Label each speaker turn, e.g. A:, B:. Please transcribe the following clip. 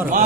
A: மாறும்